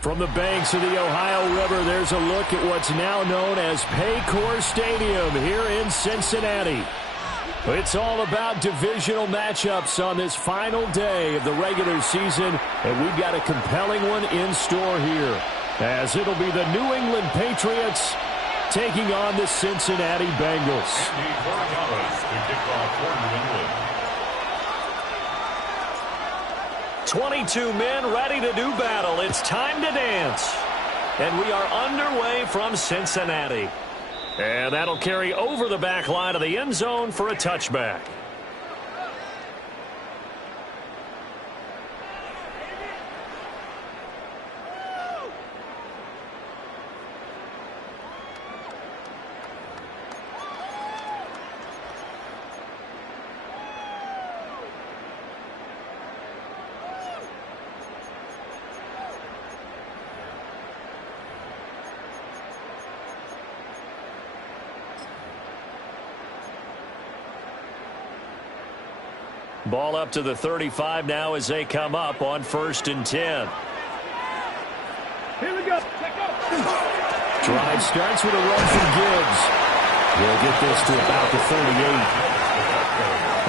From the banks of the Ohio River, there's a look at what's now known as Paycor Stadium here in Cincinnati. It's all about divisional matchups on this final day of the regular season, and we've got a compelling one in store here, as it'll be the New England Patriots taking on the Cincinnati Bengals. 22 men ready to do battle. It's time to dance. And we are underway from Cincinnati. And that'll carry over the back line of the end zone for a touchback. Ball up to the 35 now as they come up on 1st and 10. Here we go. Drive starts with a run from Gibbs. We'll get this to about the 38.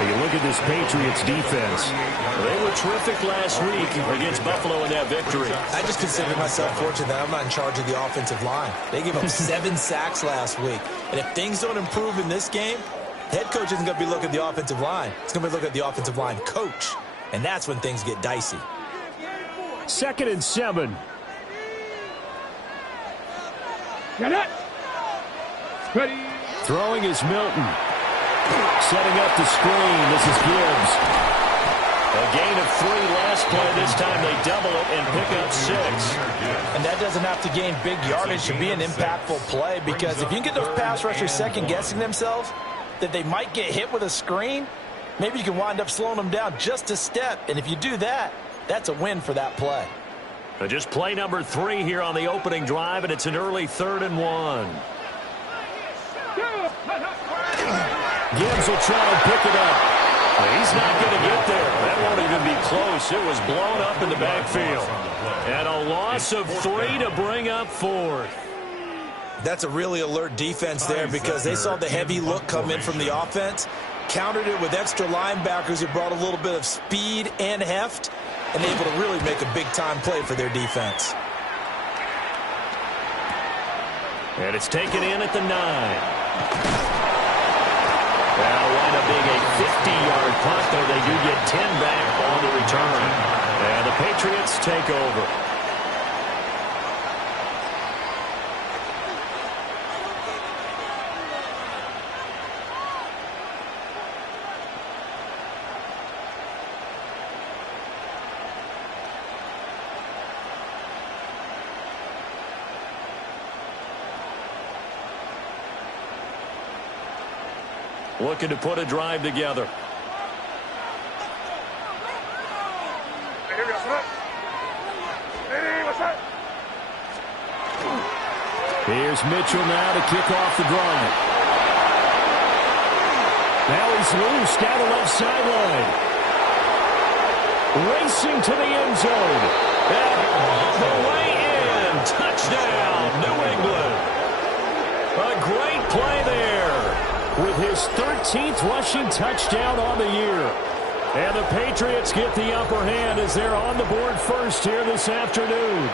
You look at this Patriots defense. They were terrific last week against Buffalo in that victory. I just consider myself fortunate that I'm not in charge of the offensive line. They gave up 7 sacks last week. And if things don't improve in this game, head coach isn't going to be looking at the offensive line. He's going to be looking at the offensive line coach. And that's when things get dicey. 2nd and 7. Get it. Ready. Throwing is Milton. Setting up the screen. This is Gibbs. A gain of 3 last play. This time they double it and pick up 6. And that doesn't have to gain big yardage to be an impactful play, because if you can get those pass rushers second-guessing themselves that they might get hit with a screen, maybe you can wind up slowing them down just a step. And if you do that, that's a win for that play. Just play number 3 here on the opening drive, and it's an early 3rd and 1. Gibbs will try and pick it up. He's not going to get there. That won't even be close. It was blown up in the backfield. And a loss of 3 to bring up 4th. That's a really alert defense there, because they saw the heavy look come in from the offense, countered it with extra linebackers who brought a little bit of speed and heft, and able to really make a big-time play for their defense. And it's taken in at the 9. That'll wind up being a 50-yard punt, though they do get 10 back on the return. And the Patriots take over. Looking to put a drive together. Here's Mitchell now to kick off the drive. Now he's loose down the left sideline. Racing to the end zone. And all the way in. Touchdown, New England. A great play there, with his 13th rushing touchdown on the year. And the Patriots get the upper hand as they're on the board first here this afternoon.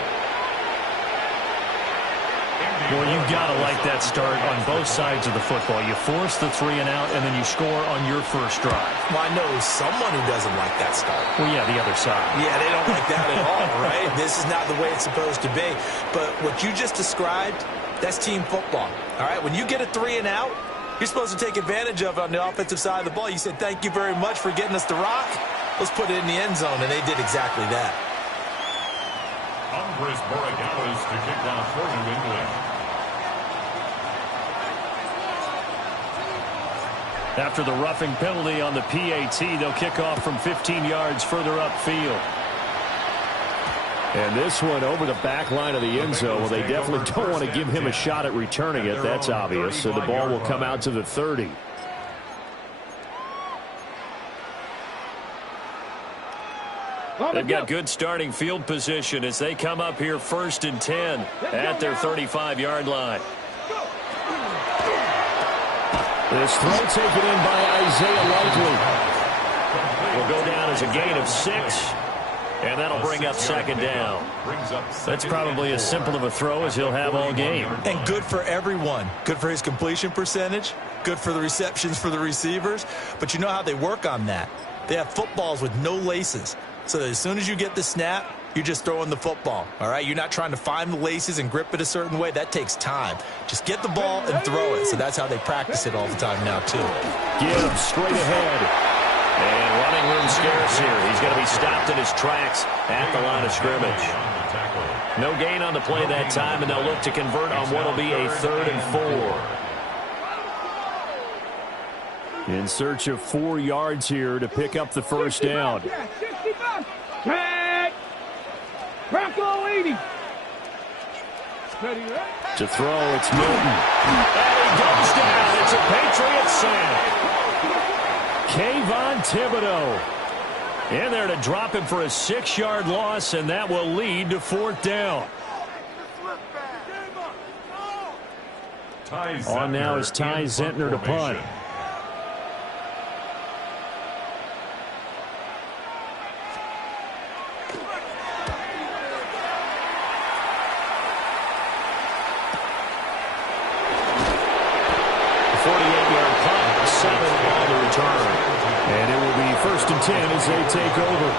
Well, you've got to like that start on both sides of the football. You force the 3 and out, and then you score on your first drive. Well, I know someone who doesn't like that start. Well, yeah, the other side. Yeah, they don't like that at all, right? This is not the way it's supposed to be. But what you just described, that's team football. All right, when you get a 3 and out, you're supposed to take advantage of it on the offensive side of the ball. You said, thank you very much for getting us the rock. Let's put it in the end zone, and they did exactly that. Andres Borregales to kick off for New England. After the roughing penalty on the PAT, they'll kick off from 15 yards further upfield. And this one over the back line of the end zone. Well, they definitely don't want to give him a shot at returning it. That's obvious. So the ball will come out to the 30. They've got good starting field position as they come up here 1st and 10 at their 35-yard line. This throw taken in by Isaiah Likely. Will go down as a gain of 6, and that'll bring up 2nd down. That's probably as simple of a throw as he'll have all game. And good for everyone. Good for his completion percentage. Good for the receptions for the receivers. But you know how they work on that. They have footballs with no laces. So that as soon as you get the snap, you're just throwing the football, all right? You're not trying to find the laces and grip it a certain way. That takes time. Just get the ball and throw it. So that's how they practice it all the time now, too. Gibbs straight ahead. And running room scarce here. He's going to be stopped in his tracks at the line of scrimmage. No gain on the play that time, and they'll look to convert on what will be a 3rd and 4. In search of 4 yards here to pick up the first down. Bronco 80. To throw, it's Milton. And he goes down. It's a Patriot sack. Kayvon Thibodeau in there to drop him for a 6-yard loss, and that will lead to 4th down. On now is Ty Zentner to punt. And it will be 1st and 10 as they take over.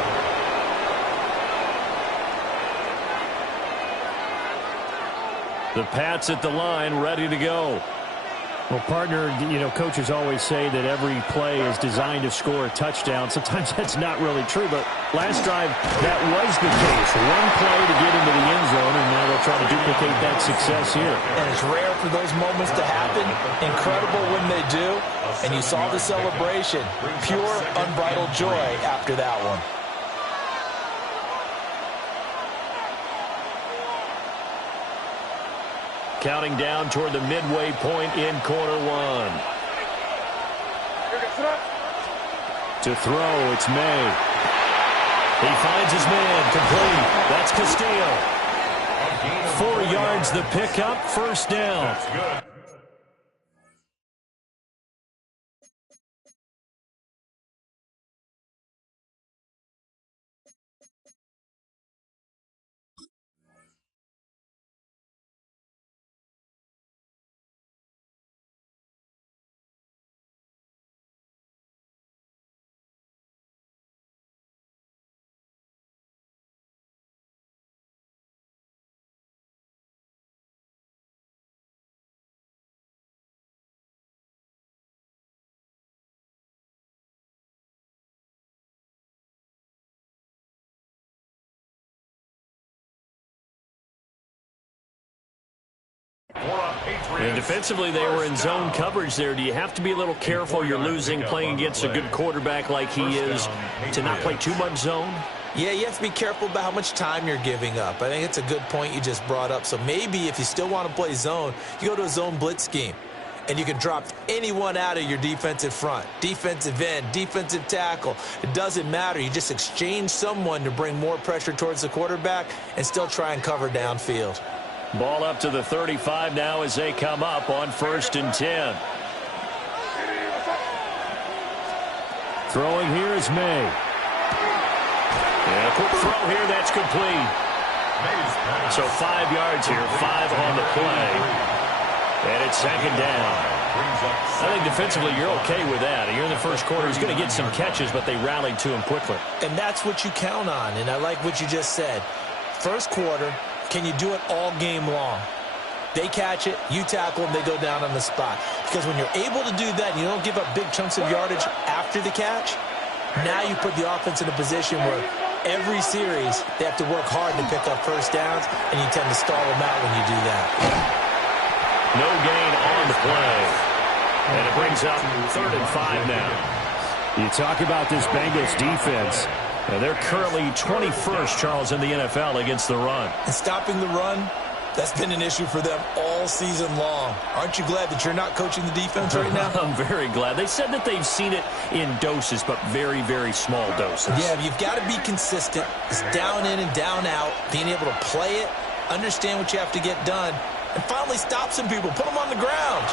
The Pats at the line, ready to go. Well, partner, you know, coaches always say that every play is designed to score a touchdown. Sometimes that's not really true, but last drive, that was the case. One play to get into the end zone, and now they'll try to duplicate that success here. And it's rare for those moments to happen. Incredible when they do. And you saw the celebration. Pure, unbridled joy after that one. Counting down toward the midway point in quarter 1. To throw, it's May. He finds his man, complete. That's Castillo. 4 yards the pickup, 1st down. And defensively, they were in zone coverage there. Do you have to be a little careful? You're losing, playing against a good quarterback like he is, to not play too much zone? Yeah, you have to be careful about how much time you're giving up. I think it's a good point you just brought up. So maybe if you still want to play zone, you go to a zone blitz scheme. And you can drop anyone out of your defensive front. Defensive end, defensive tackle. It doesn't matter. You just exchange someone to bring more pressure towards the quarterback and still try and cover downfield. Ball up to the 35 now as they come up on 1st and 10. Throwing here is May. And a quick throw here, that's complete. So 5 yards here, 5 on the play. And it's 2nd down. I think defensively you're okay with that. Here in the first quarter, he's going to get some catches, but they rallied to him quickly. And that's what you count on, and I like what you just said. First quarter, can you do it all game long? They catch it, you tackle them, they go down on the spot. Because when you're able to do that, and you don't give up big chunks of yardage after the catch, now you put the offense in a position where every series they have to work hard to pick up first downs, and you tend to stall them out when you do that. No gain on the play. And it brings up 3rd and 5 now. You talk about this Bengals defense. They're currently 21st, Charles, in the NFL against the run. And stopping the run, That's been an issue for them all season long. Aren't you glad that you're not coaching the defense right now? I'm very glad. They said that they've seen it in doses, but very, very small doses. Yeah, you've got to be consistent. It's down in and down out, being able to play it, understand what you have to get done, and finally stop some people, put them on the ground.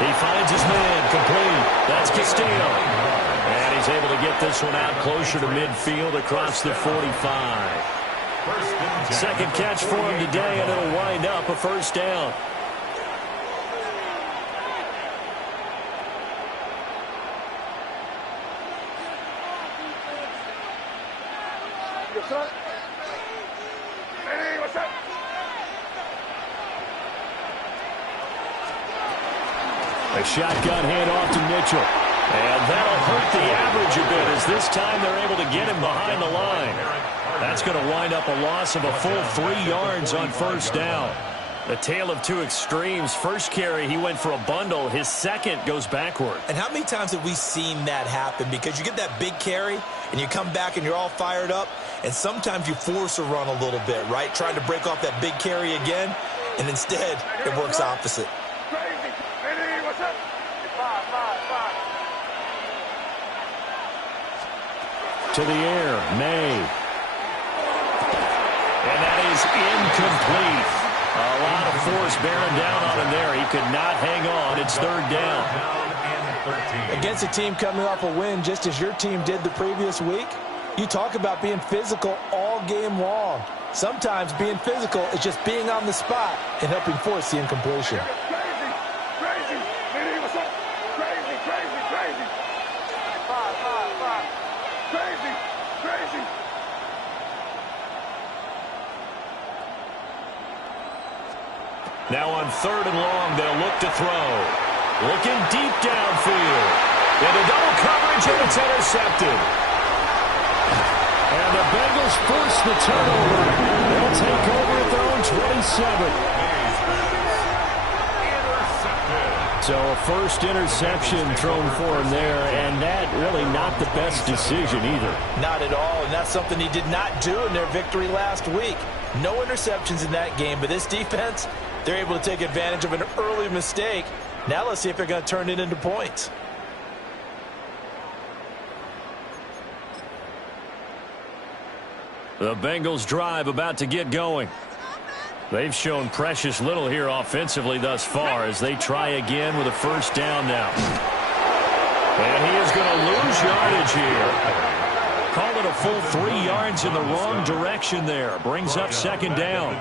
He finds his man, complete. That's Castillo. And he's able to get this one out closer to midfield across the 45. Second catch for him today, and it'll wind up a first down. A shotgun handoff to Mitchell. And that'll hurt the average a bit as this time they're able to get him behind the line. That's going to wind up a loss of a full 3 yards on first down. The tale of two extremes. First carry, he went for a bundle. His second goes backward. And how many times have we seen that happen? Because you get that big carry, and you come back and you're all fired up, and sometimes you force a run a little bit, right? Trying to break off that big carry again, and instead it works opposite. To the air, May. And that is incomplete. A lot of force bearing down on him there. He could not hang on. It's third down. Against a team coming off a win just as your team did the previous week, you talk about being physical all game long. Sometimes being physical is just being on the spot and helping force the incompletion. Now on third and long, they'll look to throw. Looking deep downfield. Into double coverage, and it's intercepted. And the Bengals force the turnover. They'll take over at their own 27. So a first interception thrown for him there, and that really not the best decision either. Not at all, and that's something he did not do in their victory last week. No interceptions in that game, but this defense, they're able to take advantage of an early mistake. Now let's see if they're going to turn it into points. The Bengals drive about to get going. They've shown precious little here offensively thus far as they try again with a first down now. And he is going to lose yardage here. Call it a full 3 yards in the wrong direction there. Brings up second down.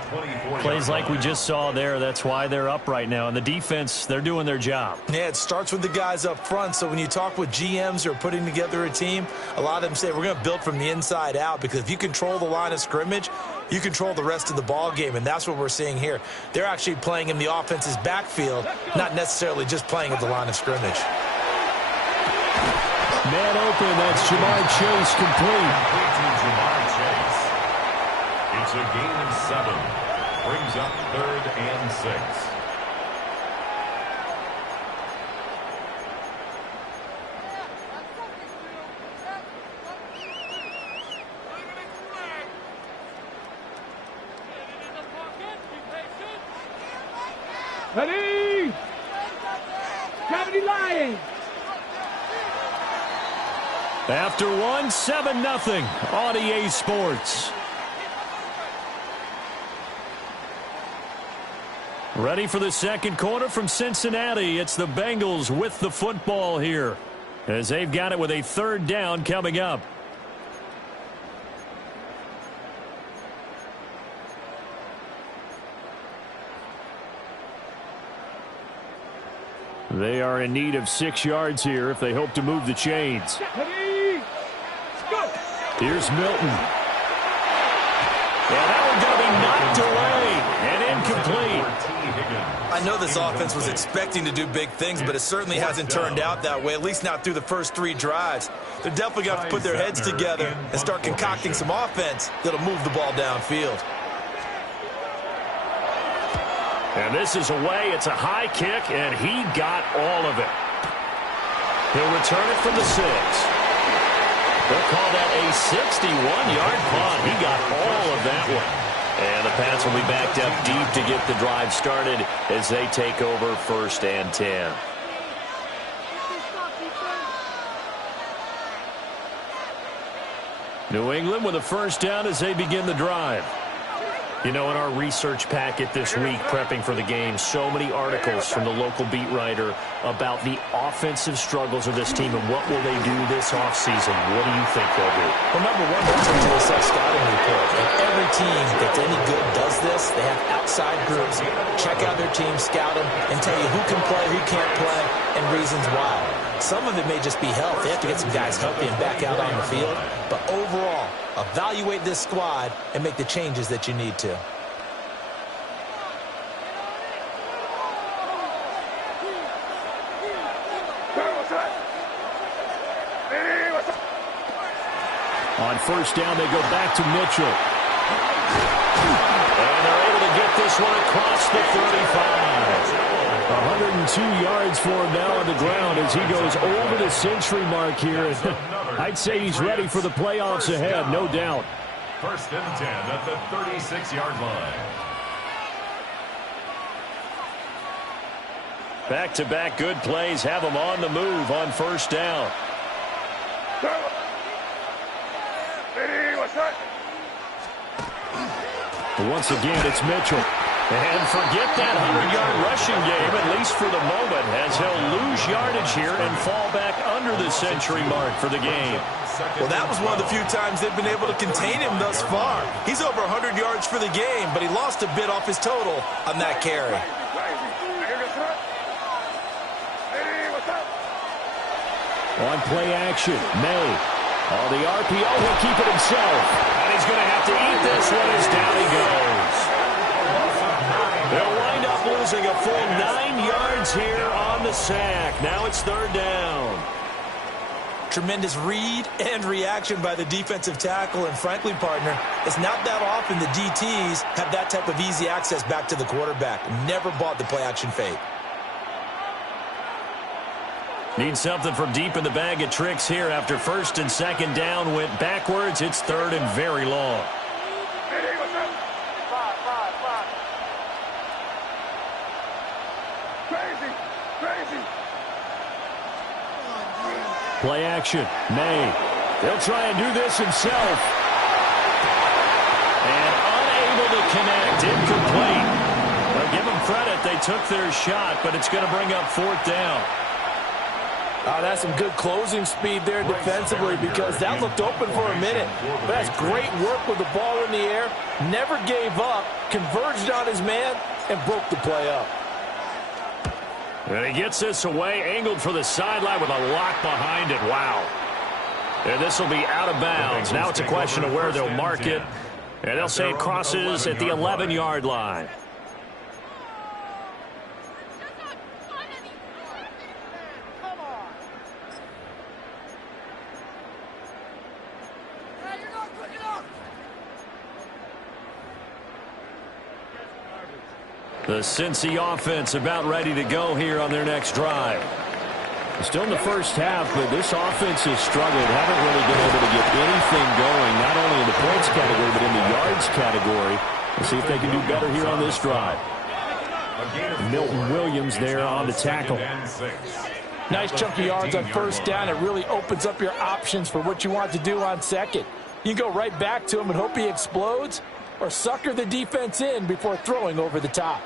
Plays like we just saw there. That's why they're up right now. And the defense, they're doing their job. Yeah, it starts with the guys up front. So when you talk with GMs who are putting together a team, a lot of them say we're going to build from the inside out, because if you control the line of scrimmage, you control the rest of the ball game, and that's what we're seeing here. They're actually playing in the offense's backfield, not necessarily just playing at the line of scrimmage. Man open, that's Jamar Chase complete. Jamar Chase. It's a gain of 7. Brings up 3rd and 6. Ready? Gravity Lions. After one, 7-0 on EA Sports. Ready for the second quarter from Cincinnati. It's the Bengals with the football here, as they've got it with a third down coming up. They are in need of 6 yards here if they hope to move the chains. Ready? Go. Here's Milton. And that one going to be knocked away and incomplete. I know this offense was expecting to do big things, but it certainly hasn't turned out that way, at least not through the first 3 drives. They're definitely going to have to put their heads together and start concocting some offense that'll move the ball downfield. And this is away. It's a high kick, and he got all of it. He'll return it from the 6. They'll call that a 61-yard punt. He got all of that one. And the Pats will be backed up deep to get the drive started as they take over 1st and 10. New England with a 1st down as they begin the drive. You know, in our research packet this week, prepping for the game, so many articles from the local beat writer about the offensive struggles of this team and what will they do this offseason. What do you think they'll do? Well, number one, they'll turn to a self-scouting report. And every team that's any good does this. They have outside groups, check out their team, scout them, and tell you who can play, who can't play, and reasons why. Some of it may just be health. They have to get some guys healthy and back out on the field. But overall, evaluate this squad and make the changes that you need to. On 1st down, they go back to Mitchell. And they're able to get this one across the 35. 102 yards for him now on the ground as he goes over the century mark here. I'd say he's ready for the playoffs ahead, no doubt. 1st and 10 at the 36-yard line. Back-to-back good plays have them on the move on 1st down. Once again, it's Mitchell. And forget that 100-yard rushing game, at least for the moment, as he'll lose yardage here and fall back under the century mark for the game. Well, that was one of the few times they've been able to contain him thus far. He's over 100 yards for the game, but he lost a bit off his total on that carry. On play action, May. On the RPO, he'll keep it himself. And he's going to have to eat this one as down he goes. They'll wind up losing a full 9 yards here on the sack. Now it's 3rd down. Tremendous read and reaction by the defensive tackle, and frankly, partner, it's not that often the DTs have that type of easy access back to the quarterback. Never bought the play action fake. Need something from deep in the bag of tricks here after 1st and 2nd down went backwards. It's 3rd and very long. Play action, May. He'll try and do this himself. And unable to connect, incomplete. Well, give them credit, they took their shot, but it's going to bring up 4th down. Oh, that's some good closing speed there defensively, because that looked open for a minute. But that's great work with the ball in the air. Never gave up, converged on his man, and broke the play up. And he gets this away, angled for the sideline with a lock behind it. Wow. And this will be out of bounds. Now it's a question of where they'll mark it. And they'll say it crosses at the 11-yard line. The Cincy offense about ready to go here on their next drive. Still in the 1st half, but this offense has struggled. Haven't really been able to get anything going, not only in the points category, but in the yards category. Let's see if they can do better here on this drive. Milton Williams there on the tackle. Nice chunky yards on 1st down. It really opens up your options for what you want to do on 2nd. You can go right back to him and hope he explodes, or sucker the defense in before throwing over the top.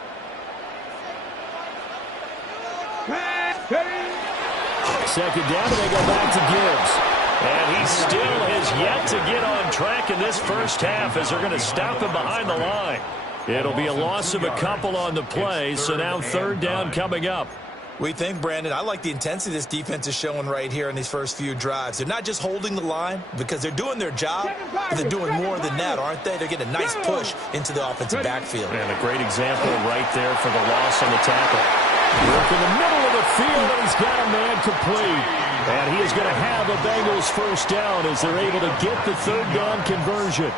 2nd down, and they go back to Gibbs. And he still has yet to get on track in this 1st half as they're going to stop him behind the line. It'll be a loss of a couple on the play, so now 3rd down coming up. We think, Brandon, I like the intensity this defense is showing right here in these first few drives. They're not just holding the line because they're doing their job, but they're doing more than that, aren't they? They're getting a nice push into the offensive backfield. And a great example right there for the loss on the tackle. Work in the middle of the field, and he's got a man complete. And he is going to have a Bengals 1st down as they're able to get the 3rd down conversion.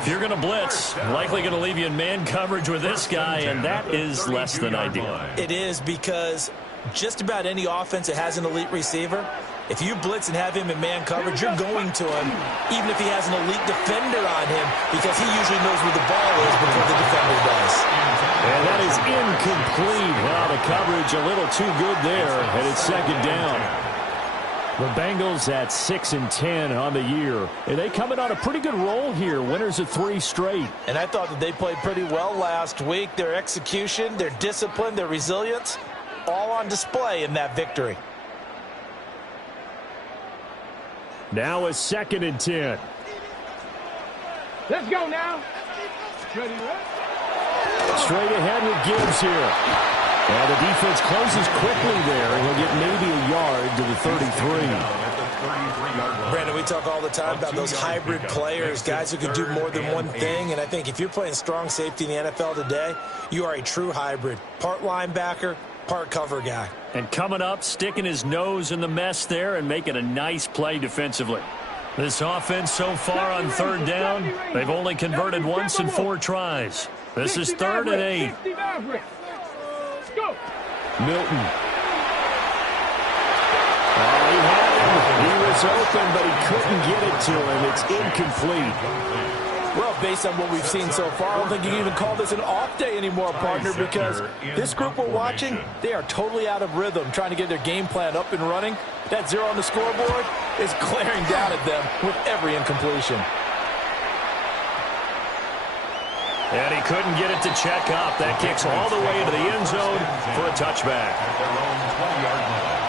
If you're going to blitz, likely going to leave you in man coverage with this guy, and that is less than ideal. It is, because just about any offense that has an elite receiver, If you blitz and have him in man coverage, you're going to him, even if he has an elite defender on him, because he usually knows where the ball is before the defender does. And that is incomplete. Well, the coverage a little too good there, and it's second down. The Bengals at 6-10 on the year. And they coming on a pretty good roll here. Winners of 3 straight. And I thought that they played pretty well last week. Their execution, their discipline, their resilience, all on display in that victory. Now a 2nd and 10. Let's go now. Ready, Straight ahead with Gibbs here. And the defense closes quickly there, and he'll get maybe a yard to the 33. Brandon, we talk all the time about those hybrid players, guys who can do more than one thing. And I think if you're playing strong safety in the NFL today, you are a true hybrid. Part linebacker, part cover guy. And coming up, sticking his nose in the mess there and making a nice play defensively. This offense so far on 3rd down, they've only converted once in 4 tries. This is 3rd and 8. Milton. He had him. He was open, but he couldn't get it to him. It's incomplete. Well, based on what we've seen so far, I don't think you can even call this an off day anymore, partner, because this group we're watching, they are totally out of rhythm, trying to get their game plan up and running. That 0 on the scoreboard is glaring down at them with every incompletion. And he couldn't get it to check up. That kicks all the way into the end zone for a touchback. At their own 20-yard line.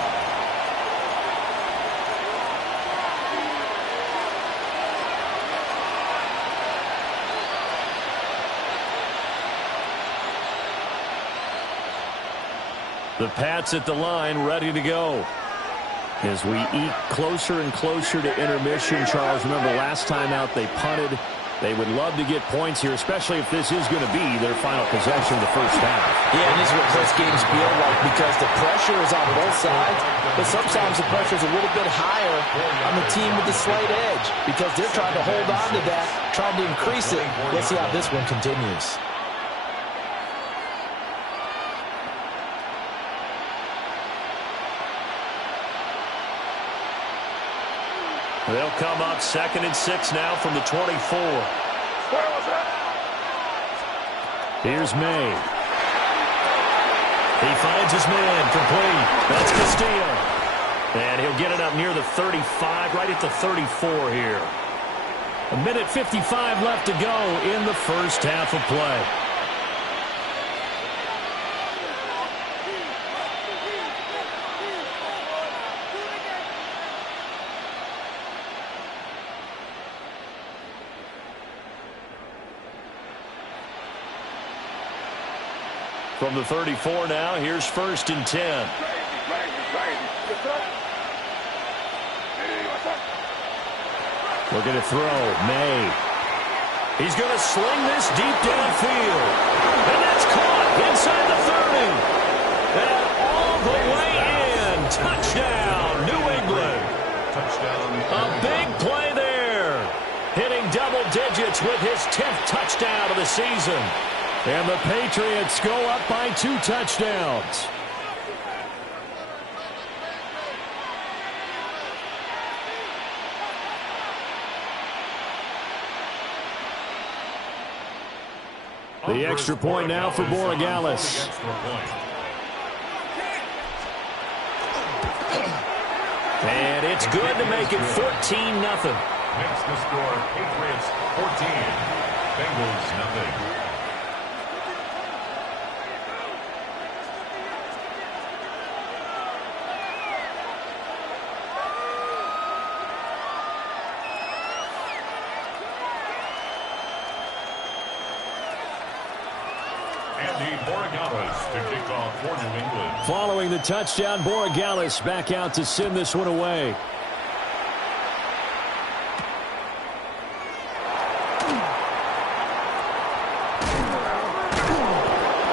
The Pats at the line, ready to go. As we eke closer and closer to intermission, Charles, remember last time out they punted. They would love to get points here, especially if this is going to be their final possession of the first half. Yeah, and this is what close games feel like, because the pressure is on both sides, but sometimes the pressure is a little bit higher on the team with the slight edge, because they're trying to hold on to that, trying to increase it. Let's see how this one continues. They'll come up 2nd and 6 now from the 24. Here's May. He finds his man complete. That's Castillo. And he'll get it up near the 35, right at the 34 here. 1:55 left to go in the first half of play. From the 34 now, here's 1st and 10. Looking to throw. May. He's going to sling this deep downfield. And that's caught inside the 30. And all the way in. Touchdown, New England. Touchdown. A big play there. Hitting double digits with his 10th touchdown of the season. And the Patriots go up by 2 touchdowns. The extra point now for Borregales. And it's good to make it 14-0. Makes the score Patriots 14, Bengals 0. To kick off for New England. Following the touchdown, Borregales back out to send this one away.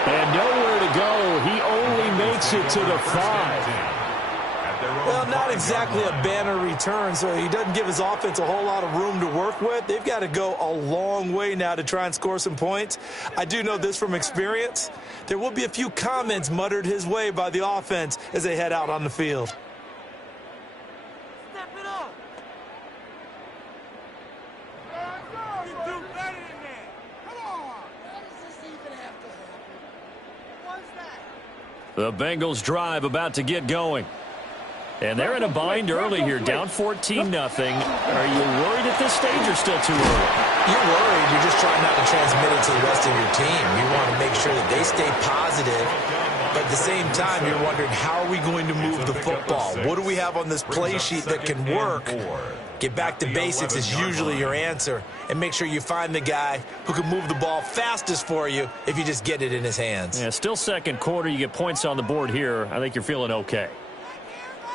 And nowhere to go. He only makes it to the 5. Well, not exactly a banner return, so he doesn't give his offense a whole lot of room to work with. They've got to go a long way now to try and score some points. I do know this from experience. There will be a few comments muttered his way by the offense as they head out on the field. The Bengals drive about to get going. And they're in a bind early here, down 14-0. Are you worried at this stage or still too early? You're worried. You're just trying not to transmit it to the rest of your team. You want to make sure that they stay positive. But at the same time, you're wondering, how are we going to move the football? What do we have on this play sheet that can work? Get back to basics is usually your answer. And make sure you find the guy who can move the ball fastest for you if you just get it in his hands. Yeah, still second quarter. You get points on the board here. I think you're feeling okay.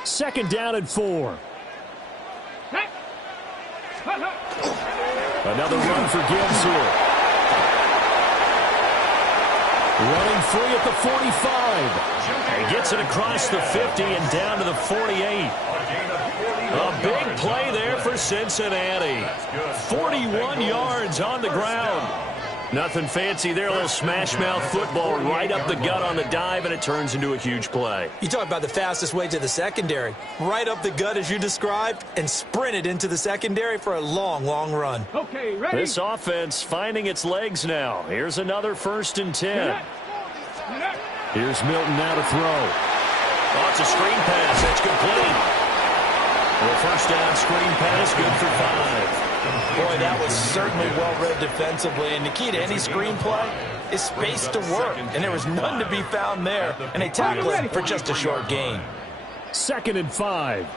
2nd down and 4. Another run for Gibbs here. Running free at the 45. He gets it across the 50 and down to the 48. A big play there for Cincinnati. 41 yards on the ground. Nothing fancy there, a little smash-mouth football right up the gut on the dive, and it turns into a huge play. You talk about the fastest way to the secondary. Right up the gut as you described and sprinted into the secondary for a long, long run. Okay, ready? This offense finding its legs now. Here's another 1st and 10. Here's Milton now to throw. Oh, it's a screen pass. That's complete. The 1st down screen pass, good for 5. Boy, that was certainly well-read defensively. And the key to any screenplay is space to work. And there was none to be found there. And they tackled it for just a short gain. 2nd and 5.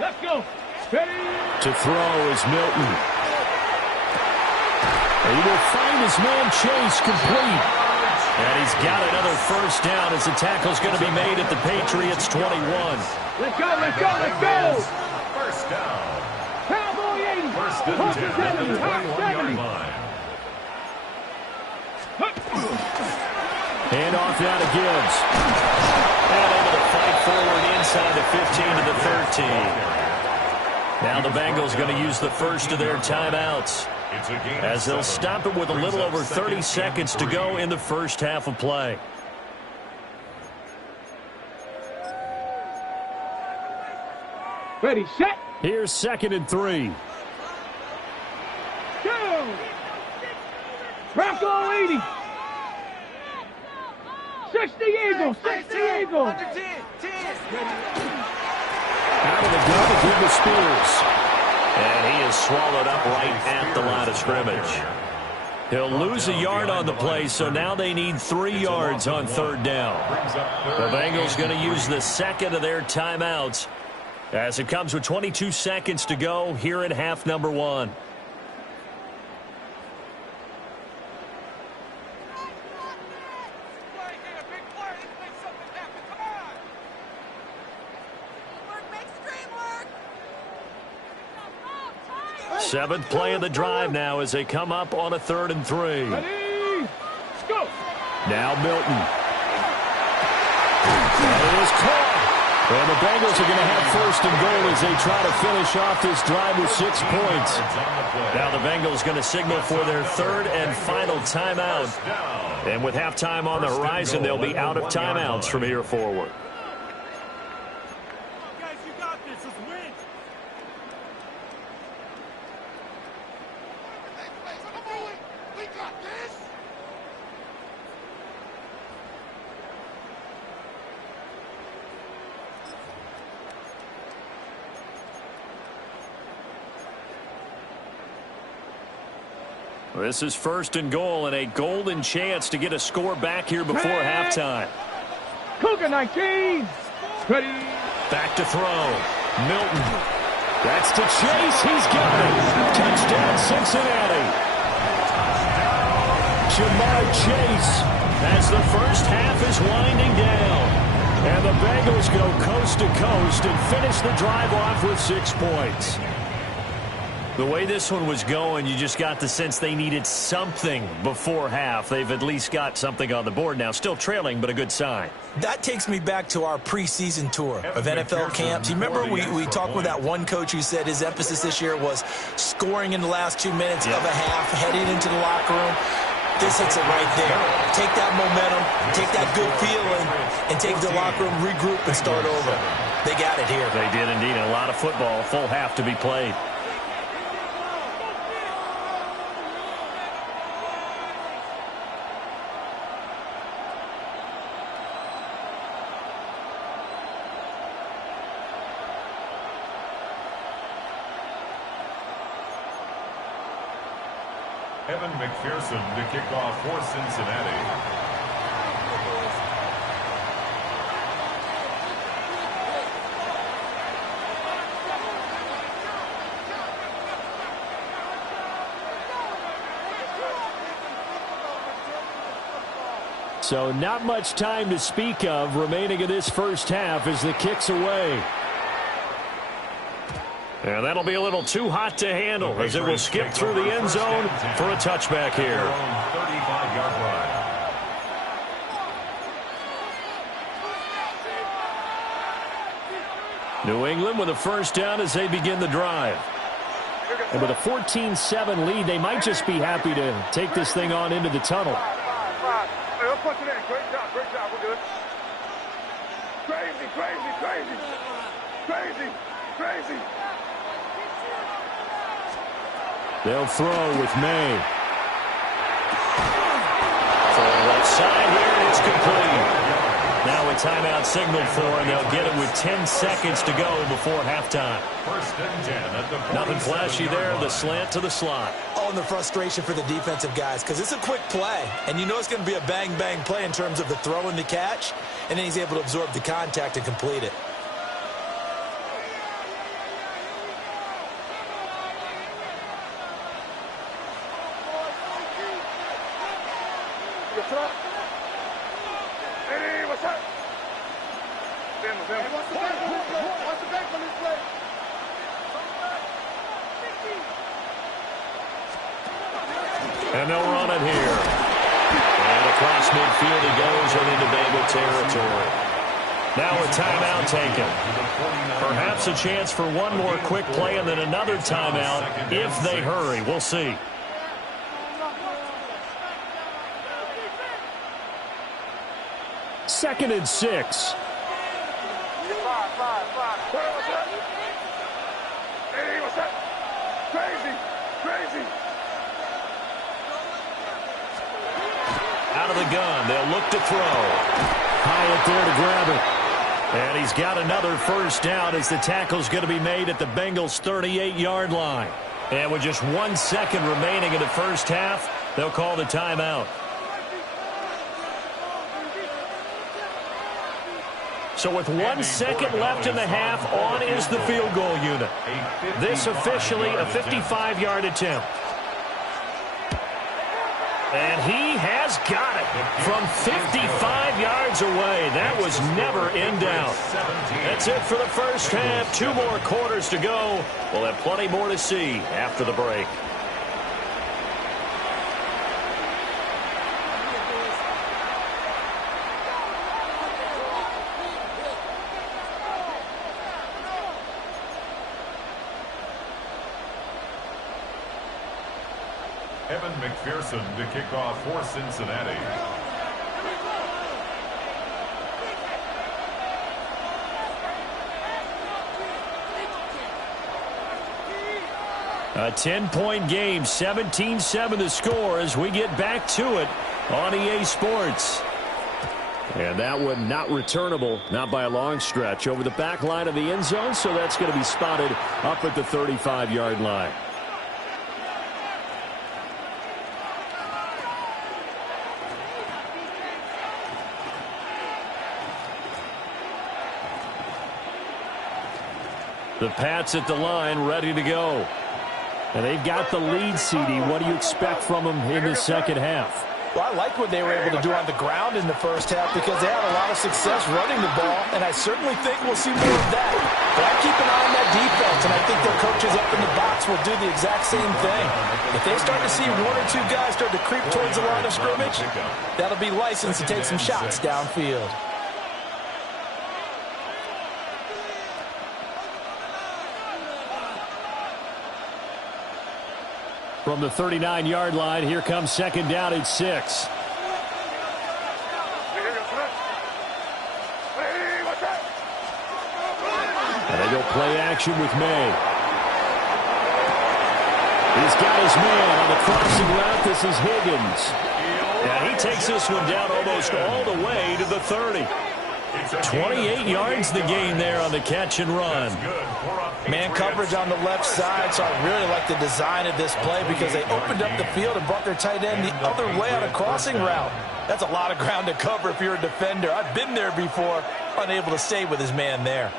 Let's go. Ready? To throw is Milton. And he will find his man Chase complete. And he's got another 1st down as the tackle's going to be made at the Patriots' 21. Let's go, let's go, let's go. 1st down. Cowboy 80. 1st and 10 at the 21-yard line. Hand off now to Gibbs. And able to fight forward inside the 15 to the 13. Now the Bengals going to use the first of their timeouts, as they'll stop it with a little over 30 seconds to go in the first half of play. Ready, set. Here's 2nd and 3. Go. Bronco 80. 60 Eagles, 60 Eagles. Out of the gun to give to Spears. And he is swallowed up right at the line of scrimmage. He'll lose a yard on the play, so now they need 3 yards on 3rd down. The Bengals going to use the 2nd of their timeouts, as it comes with 22 seconds to go here in half number 1. Seventh play of the drive now as they come up on a 3rd and 3. Ready? Let's go. Now Milton. That is caught. And the Bengals are going to have 1st and goal as they try to finish off this drive with 6 points. Now the Bengals going to signal for their 3rd and final timeout. And with halftime on the horizon, they'll be out of timeouts from here forward. Guys, you got this. Let's win. We got this. This is 1st and goal and a golden chance to get a score back here before halftime. Cougar 19. Ready? Back to throw. Milton. That's to Chase. He's got it. Touchdown, Cincinnati. Jamar Chase. As the first half is winding down. And the Bengals go coast to coast and finish the drive off with 6 points. The way this one was going, you just got the sense they needed something before half. They've at least got something on the board now. Still trailing, but a good sign. That takes me back to our preseason tour of NFL camps. You remember we talked with that one coach who said his emphasis this year was scoring in the last 2 minutes of a half, heading into the locker room. This hits it right there. Take that momentum, take that good feeling, and take the locker room, regroup, and start over. They got it here. They did indeed. A lot of football, full half to be played. Evan McPherson to kick off for Cincinnati. So not much time to speak of remaining in this first half as the kick's away. And that'll be a little too hot to handle as it will skip through the end zone for a touchback here. 35-yard line. New England with a first down as they begin the drive. And with a 14-7 lead, they might just be happy to take this thing on into the tunnel. Hey, let's punch it in. Great job, we're good. Crazy, crazy, crazy. Crazy, crazy. They'll throw with May. From left side here, it's complete. Now a timeout signaled for, and they'll get it with 10 seconds to go before halftime. First and 10 at the Nothing flashy there, the slant to the slot. Oh, and the frustration for the defensive guys because it's a quick play, and you know it's going to be a bang-bang play in terms of the throw and the catch, and then he's able to absorb the contact and complete it. Hey, what's up? What's the back on this play? And they'll run it here. And across midfield he goes and into Bengal territory. Now a timeout taken. Perhaps a chance for one more quick play and then another timeout if they hurry. We'll see. Second and 6. Hey, what's up? Crazy, crazy. Out of the gun, they'll look to throw. Hyatt there to grab it. And he's got another first down as the tackle's going to be made at the Bengals' 38-yard line. And with just 1 second remaining in the first half, they'll call the timeout. So with 1 second left in the half, on is the field goal unit. This officially a 55-yard attempt. And he has got it from 55 yards away. That was never in doubt. That's it for the first half. 2 more quarters to go. We'll have plenty more to see after the break. Evan McPherson to kick off for Cincinnati. A 10-point game, 17-7 the score as we get back to it on EA Sports. And that one not returnable, not by a long stretch, over the back line of the end zone, so that's going to be spotted up at the 35-yard line. The Pats at the line, ready to go. And they've got the lead, CD. What do you expect from them in the second half? Well, I like what they were able to do on the ground in the first half because they had a lot of success running the ball, and I certainly think we'll see more of that. But I keep an eye on that defense, and I think their coaches up in the box will do the exact same thing. If they start to see 1 or 2 guys start to creep towards the line of scrimmage, that'll be license to take some shots downfield. From the 39-yard line, here comes second down at 6. Hey, what's up? And they go play action with May. He's got his man on the crossing route. This is Higgins. Yeah, he takes this one down almost all the way to the 30. 28 yards the gain there on the catch and run. Man coverage on the left side, so I really like the design of this play because they opened up the field and brought their tight end the other way on a crossing route. That's a lot of ground to cover if you're a defender. I've been there before, unable to stay with his man there.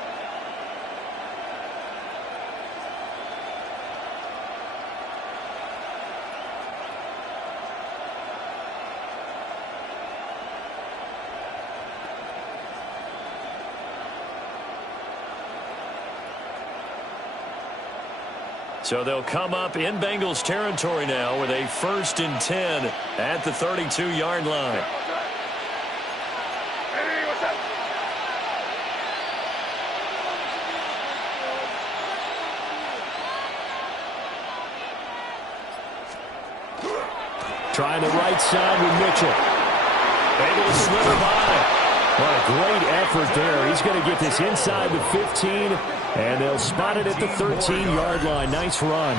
So they'll come up in Bengals territory now with a 1st and 10 at the 32-yard line. Hey, what's up? Trying the right side with Mitchell. Able to slither by. What a great effort there. He's going to get this inside the 15, and they'll spot it at the 13-yard line. Nice run.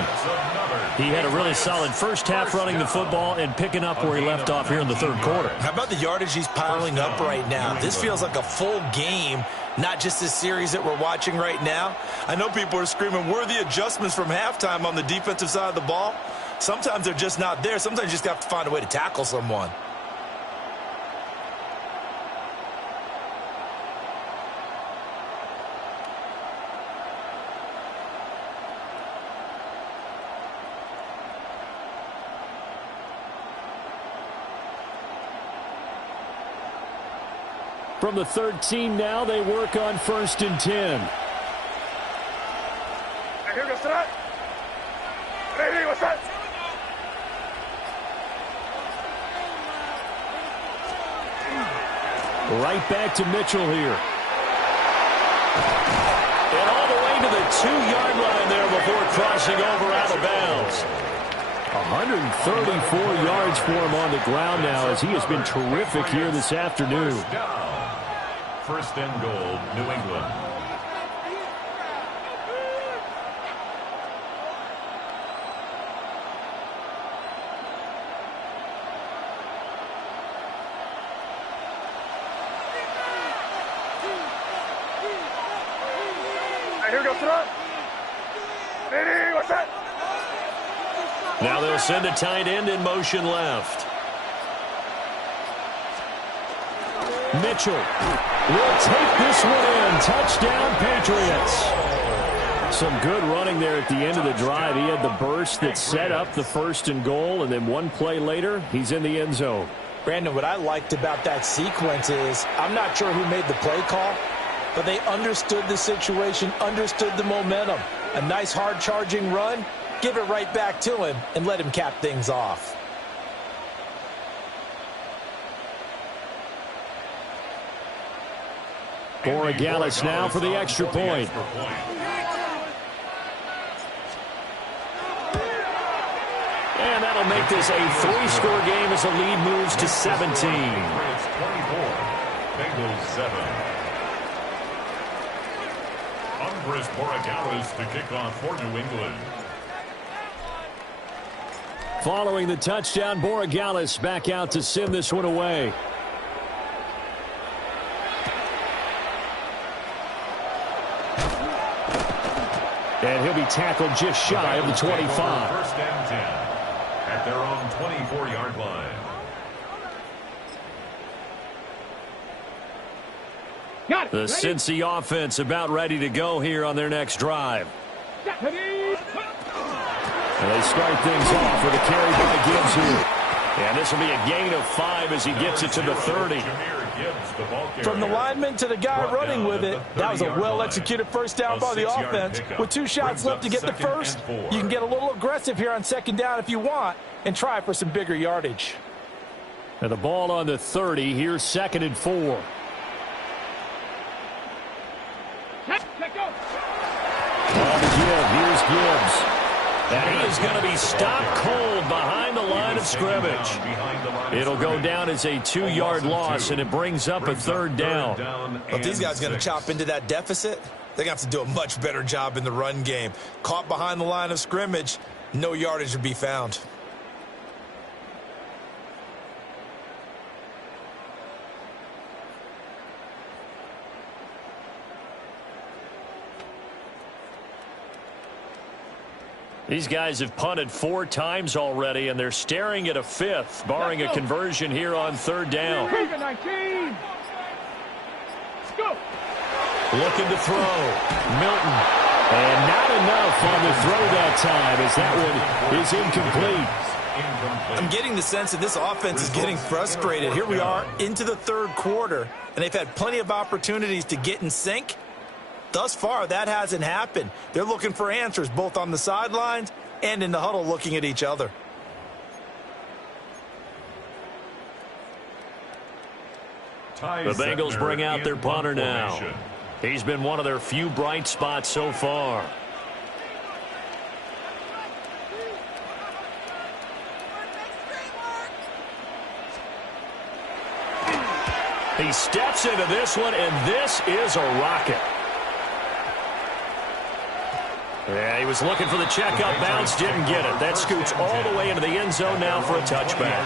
He had a really solid first half running the football and picking up where he left off here in the third quarter. How about the yardage he's piling up right now? This feels like a full game, not just this series that we're watching right now. I know people are screaming, where are the adjustments from halftime on the defensive side of the ball? Sometimes they're just not there. Sometimes you just have to find a way to tackle someone. From the 13 now, they work on 1st and 10. Hey, here goes to that. Hey, what's that? Right back to Mitchell here. And all the way to the 2-yard line there before crossing over out of bounds. 134 yards for him on the ground now as he has been terrific here this afternoon. 1st and goal, New England. Hey, here goes to that. Hey, what's that? Now they'll send a tight end in motion left. Mitchell will take this one in. Touchdown, Patriots. Some good running there at the end of the drive. He had the burst that set up the 1st and goal, and then one play later, he's in the end zone. Brandon, what I liked about that sequence is I'm not sure who made the play call, but they understood the situation, understood the momentum. A nice hard-charging run, give it right back to him, and let him cap things off. Bengals now for the extra point. And that'll make this a 3-score game as the lead moves to 17. It's 24. Bengals 7. Andres Bengals to kick off for New England. Following the touchdown, Bengals back out to send this one away. And he'll be tackled just shy of the 25. 1st and 10 at their own 24-yard line. The Cincy offense about ready to go here on their next drive. And they start things off with a carry by Gibbs here. And this will be a gain of 5 as he gets it to the 30. From the lineman to the guy running with it, that was a well-executed first down by the offense. With 2 shots left to get the first, you can get a little aggressive here on 2nd down if you want and try for some bigger yardage. And the ball on the 30. Here's 2nd and 4. On the give. Here's Gibbs. And he is going to be stopped cold behind the line of scrimmage. It'll go down as a 2-yard loss, and it brings up a 3rd down. Well, if these guys are going to chop into that deficit, they're going to have to do a much better job in the run game. Caught behind the line of scrimmage, no yardage to be found. These guys have punted 4 times already, and they're staring at a 5th, barring a conversion here on 3rd down. 19. Looking to throw. Milton. And not enough on the throw that time, as that one is incomplete. I'm getting the sense that this offense is getting frustrated. Here we are into the 3rd quarter, and they've had plenty of opportunities to get in sync. Thus far, that hasn't happened. They're looking for answers both on the sidelines and in the huddle looking at each other. The Bengals bring out their punter now. He's been one of their few bright spots so far. He steps into this one, and this is a rocket. Yeah, he was looking for the checkup bounce, didn't get it. That scoots all the way into the end zone now for a touchback.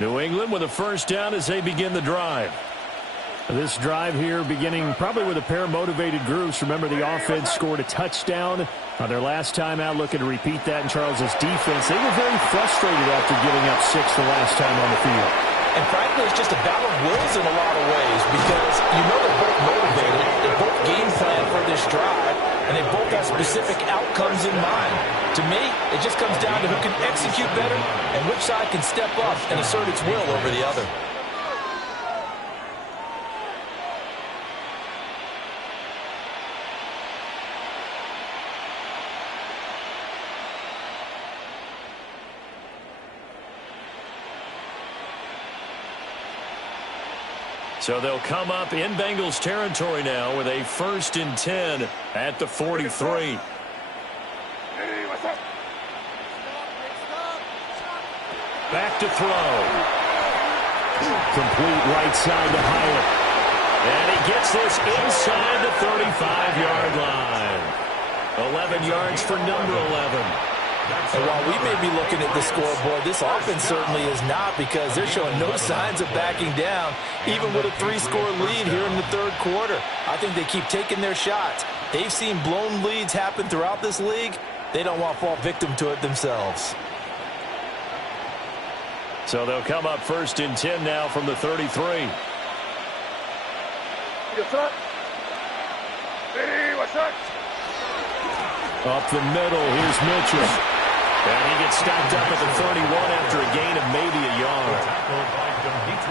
New England with a first down as they begin the drive. This drive here beginning probably with a pair of motivated groups. Remember, the offense scored a touchdown on their last time out, looking to repeat that in Charles's defense. They were very frustrated after giving up 6 the last time on the field. And frankly, it's just a battle of wills in a lot of ways because you know they're both motivated. They both game plan for this drive, and they both have specific outcomes in mind. To me, it just comes down to who can execute better and which side can step up and assert its will over the other. So they'll come up in Bengals territory now with a 1st and 10 at the 43. Back to throw. Complete right side to Hyatt. And he gets this inside the 35-yard line. 11 yards for number 11. And while we may be looking at the scoreboard, this offense certainly is not, because they're showing no signs of backing down, even with a 3-score lead here in the 3rd quarter. I think they keep taking their shots. They've seen blown leads happen throughout this league. They don't want to fall victim to it themselves. So they'll come up 1st and 10 now from the 33. Up the middle, here's Mitchell. And he gets stopped up at the 31 after a gain of maybe a yard.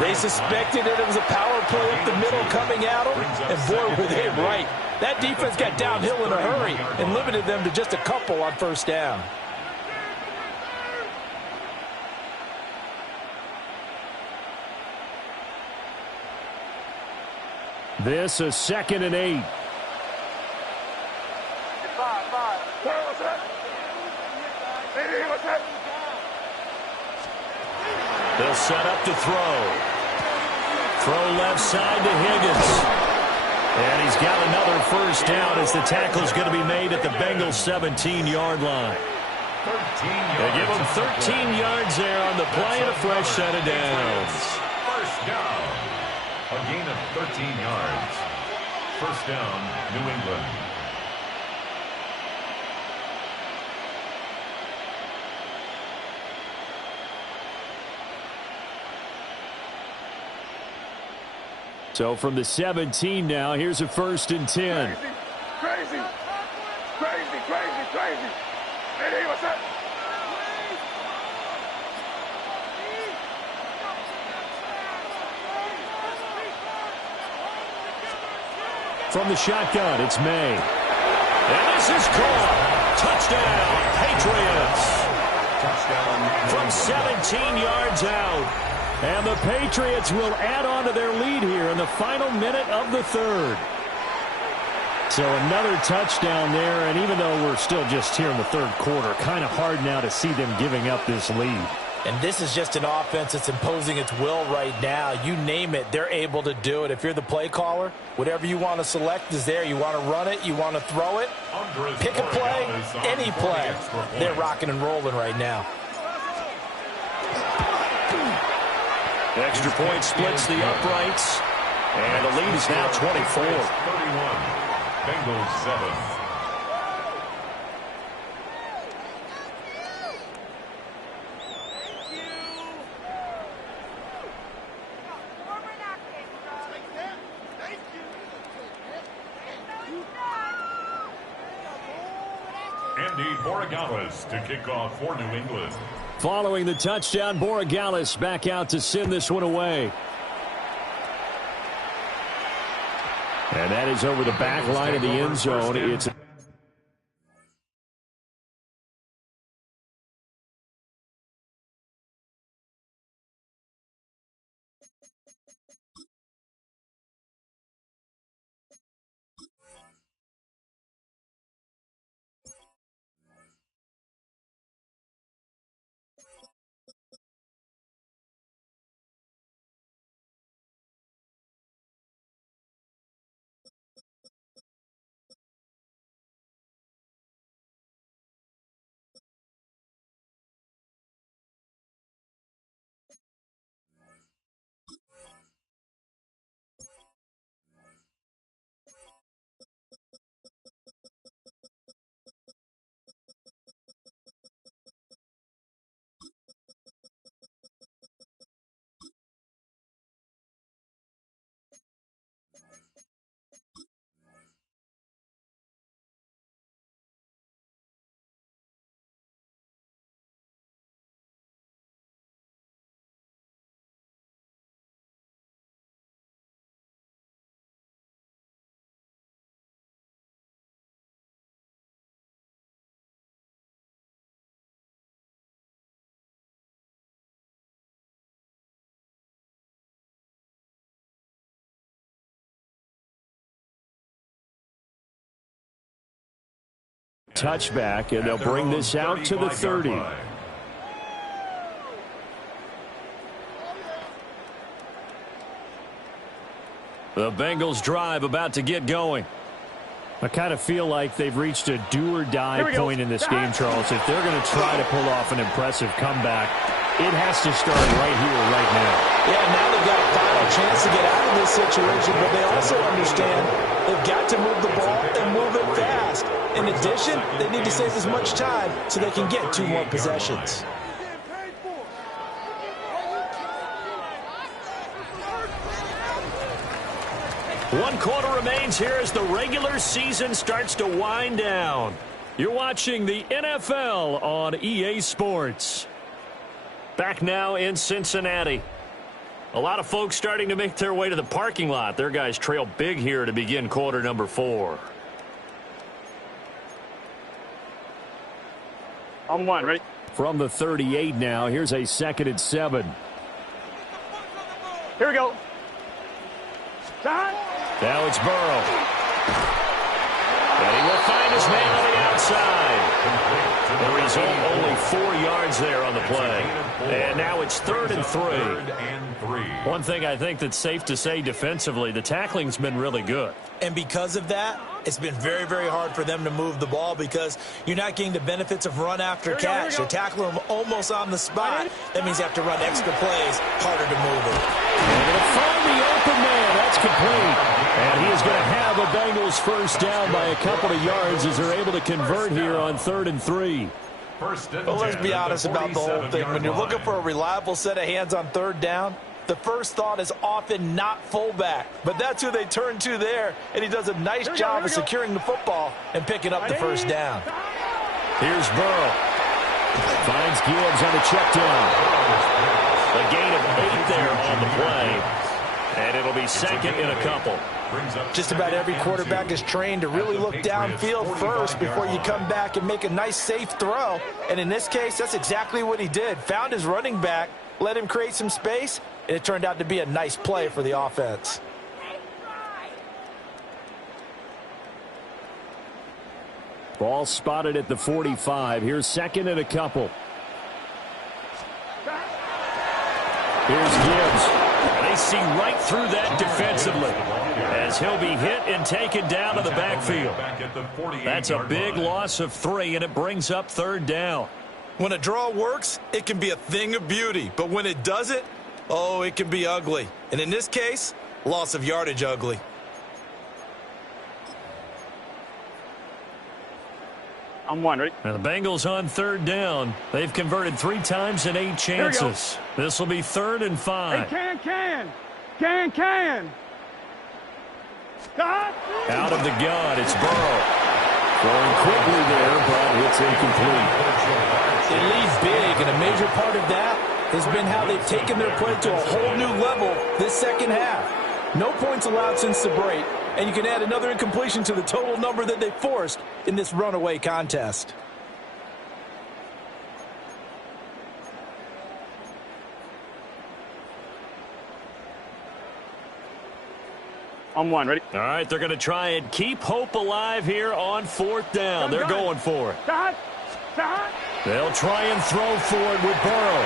They suspected that it was a power play up the middle coming at them, and boy, were they right. That defense got downhill in a hurry and limited them to just a couple on 1st down. This a 2nd and 8. They'll set up to throw. Throw left side to Higgins. And he's got another 1st down as the tackle's going to be made at the Bengals 17-yard line. They give him 13 yards there on the play and a fresh set of downs. 1st down. A gain of 13 yards. 1st down, New England. So from the 17 now, here's a 1st and 10. Crazy. Hey, what's up? From the shotgun, it's May. And this is caught. Touchdown, Patriots. Touchdown from 17 yards out. And the Patriots will add on to their lead here in the final minute of the 3rd. So another touchdown there, and even though we're still just here in the 3rd quarter, kind of hard now to see them giving up this lead. And this is just an offense that's imposing its will right now. You name it, they're able to do it. If you're the play caller, whatever you want to select is there. You want to run it, you want to throw it, pick a play, any play. They're rocking and rolling right now. Extra point splits the uprights. And the lead is now 24. 31. Bengals 7. Andy Borregales to kick off for New England. Following the touchdown, Borregales back out to send this one away. And that is over the back line of the end zone. It's touchback, and they'll bring this out to the 30. The Bengals drive about to get going. I kind of feel like they've reached a do-or-die point in this game, Charles. If they're going to try to pull off an impressive comeback, it has to start right here, right now. Yeah, now they've got a final chance to get out of this situation, but they also understand they've got to move the ball and move it fast. In addition, they need to save as much time so they can get 2 more possessions. One quarter remains here as the regular season starts to wind down. You're watching the NFL on EA Sports. Back now in Cincinnati. A lot of folks starting to make their way to the parking lot. Their guys trail big here to begin quarter number 4. On one, right? From the 38 now, here's a 2nd and 7. Here we go. Now it's Burrow. And he will find his man on the outside. The result, only 4 yards there on the play. And now it's 3rd and 3. One thing I think that's safe to say defensively, the tackling's been really good. And because of that, it's been very, very hard for them to move the ball because you're not getting the benefits of run after catch. They're tackling them almost on the spot. That means you have to run extra plays, harder to move it. They're going to find the open man. That's complete. And he is going to have a Bengals first down by a couple of yards as they're able to convert here on 3rd and 3. Well, let's be honest about the whole thing. When you're looking for a reliable set of hands on 3rd down, the first thought is often not fullback. But that's who they turn to there, and he does a nice job of securing the football and picking up the first down. Here's Burrow. Finds Gibbs on the check down. A gain of 8 there on the play. And it'll be 2nd and a couple. Just about every quarterback is trained to really look downfield first before you come back and make a nice, safe throw. And in this case, that's exactly what he did. Found his running back, let him create some space, and it turned out to be a nice play for the offense. Ball spotted at the 45. Here's 2nd and a couple. Here's Gibbs. They see right through that defensively as he'll be hit and taken down to the backfield. That's a big loss of 3, and it brings up 3rd down. When a draw works, it can be a thing of beauty. But when it doesn't, oh, it can be ugly. And in this case, loss of yardage ugly. I'm one, ready? Now the Bengals on 3rd down. They've converted 3 times in 8 chances. This will be 3rd and 5. Hey, can. Out of the gun, it's Burrow. Throwing quickly there, but it's incomplete. They lead big, and a major part of that has been how they've taken their play to a whole new level this second half. No points allowed since the break, and you can add another incompletion to the total number that they forced in this runaway contest. I'm one, ready? All right, they're going to try and keep hope alive here on 4th down. They're going for it. They'll try and throw for it with Burrow.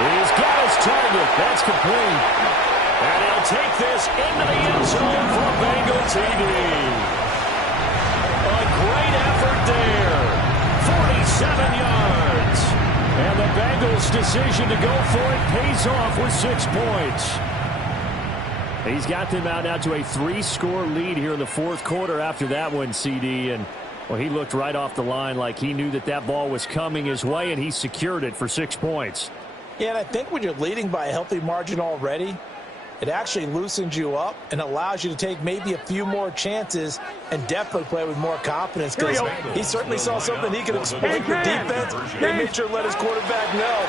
He's got his target. That's complete. And he'll take this into the end zone for a Bengal TD. A great effort there. 47 yards. And the Bengals' decision to go for it pays off with 6 points. He's got them out now to a 3-score lead here in the 4th quarter after that one, CD. And, well, he looked right off the line like he knew that that ball was coming his way, and he secured it for 6 points. Yeah, and I think when you're leading by a healthy margin already, it actually loosens you up and allows you to take maybe a few more chances and definitely play with more confidence, because he certainly saw something he could exploit with defense. They made sure to let his quarterback know.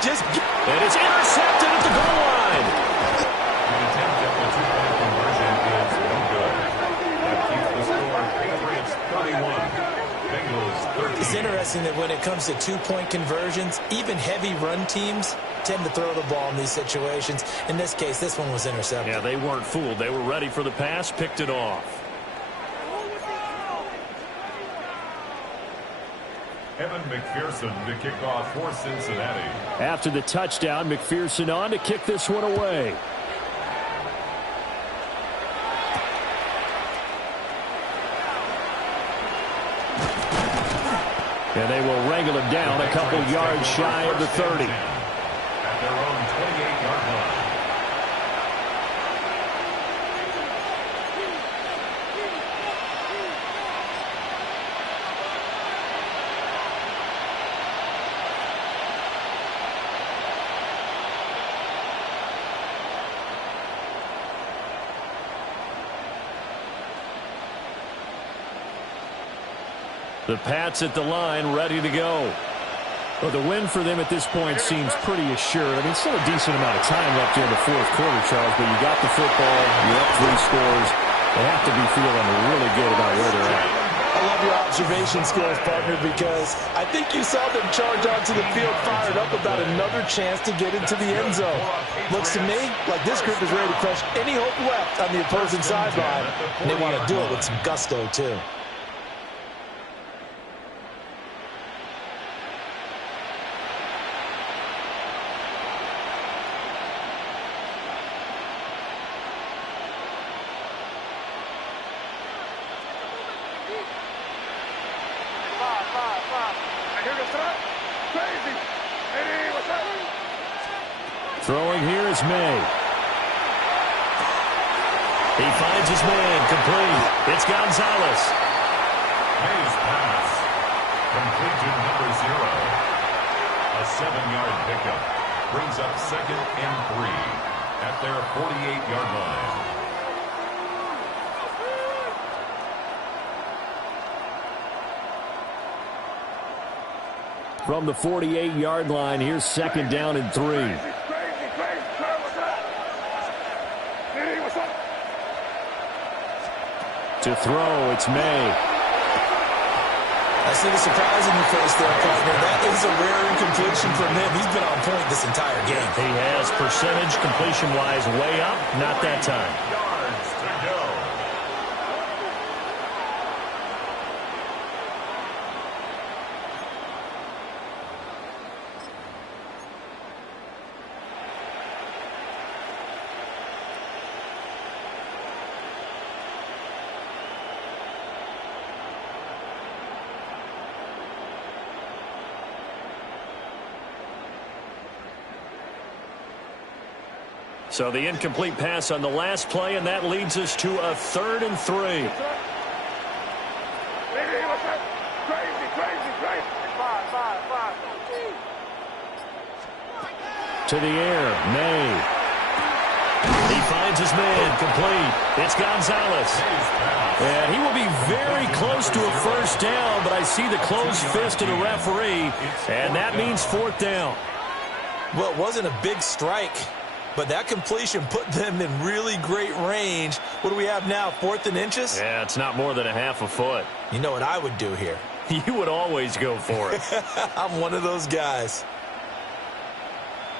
And it's intercepted at the goal line. It's interesting that when it comes to 2-point conversions, even heavy run teams tend to throw the ball in these situations. In this case, this one was intercepted. Yeah, they weren't fooled. They were ready for the pass, picked it off. Evan McPherson to kick off for Cincinnati. After the touchdown, McPherson on to kick this one away. And they will wrangle him down a couple yards shy of the 30. At their own 28-yard line. The Pats at the line, ready to go. Well, the win for them at this point seems pretty assured. I mean, still a decent amount of time left here in the 4th quarter, Charles, but you got the football, you're up 3 scores. They have to be feeling really good about where they're at. I love your observation skills, partner, because I think you saw them charge onto the field fired up about another chance to get into the end zone. Looks to me like this group is ready to crush any hope left on the opposing sideline, and they want to do it with some gusto, too. Throwing here is May. He finds his man, complete. It's Gonzalez. May's pass. Complete to number 0. A 7-yard pickup. Brings up 2nd and 3 at their 48-yard line. From the 48-yard line, here's 2nd down and 3. To throw, it's May. I see the surprise in your face there, partner. That is a rare incompletion from him. He's been on point this entire game. He has percentage completion-wise way up, not that time. Yards to go. So the incomplete pass on the last play, and that leads us to a 3rd and 3. Crazy, crazy, crazy. Five. To the air, May. He finds his man, complete. It's Gonzalez. And he will be very close to a first down, but I see the closed fist of the referee, and that means 4th down. Well, it wasn't a big strike, but that completion put them in really great range. What do we have now, 4th and inches? Yeah, it's not more than a half a foot. You know what I would do here? You would always go for it. I'm one of those guys.